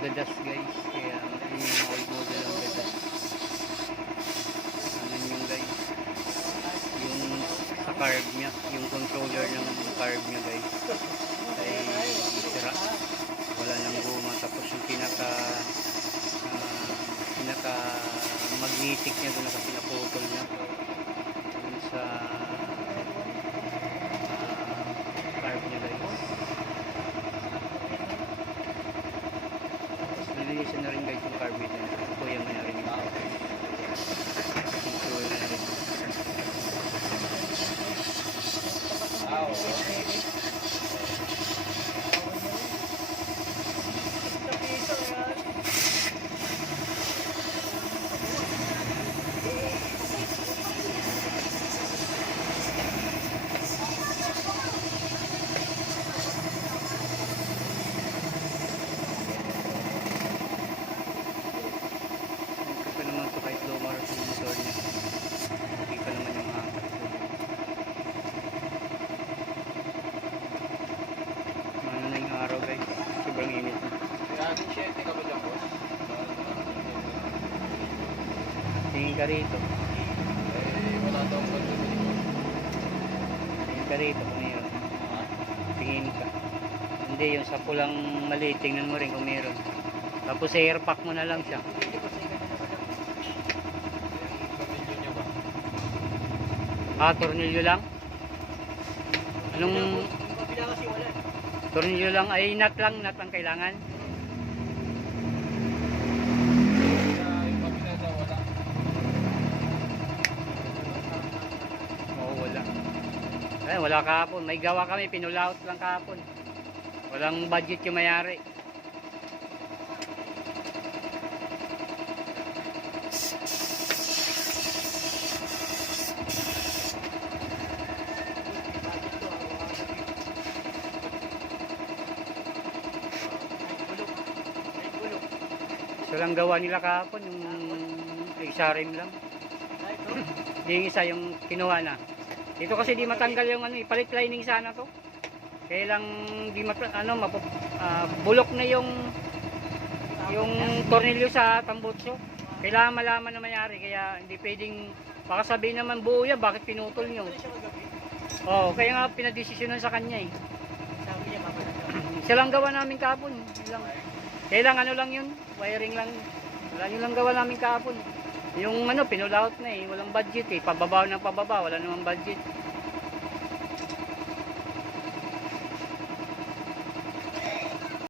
gadas guys, kaya yun yung old model ang gadas. Ano yung guys, yung sa carb nya, yung controller ng carb nya guys ay sira, wala nang guma. Tapos yung pinaka magnetic nya doon na kasi naputol nya dun sa carb nya guys. Lilinisin na rin guys yung carburetor. Ito yung may narinig ko. Ito yung narinig ko. Ito naman ito kahit lumar sa motor niya. Okay pa naman yung angkat ko. Ano na yung araw guys. Sobrang init na. Laging 7 ka ba dyan, boss? Tingin ka rito. Wala daw ang ganda dito. Tingin ka rito kung meron. Tingin ka. Hindi, yung sa pulang maliit, tingnan mo rin kung meron. Tapos air pack mo na lang siya. Tornilyo niya ba? Tornilyo lang? Anong tornilyo lang? Ay nut ang kailangan. Yung kabila daw, wala. Oo, wala. Ay, wala kahapon. May gawa kami, pinulaot lang kahapon. Walang budget yung mayari. So lang gawa nila kahapon, yung isa rim lang. Yung isa yung kinuha na. Dito kasi di matanggal yung ano, ipalit lining sana to. Kaya lang di bulok na yung tornilyo sa tambutso. Kailangan malaman na mayari, kaya hindi pwedeng baka sabihin naman buo yan, bakit pinutol nyo? Oo, kaya nga pinadesisyonan sa kanya eh. Isa lang gawa namin kahapon. Kaya lang ano lang yun, wiring lang. Wala yun lang gawa namin kahapon. Yung ano, pinulaot na eh, walang budget eh. Pababa ng pababa, wala namang budget.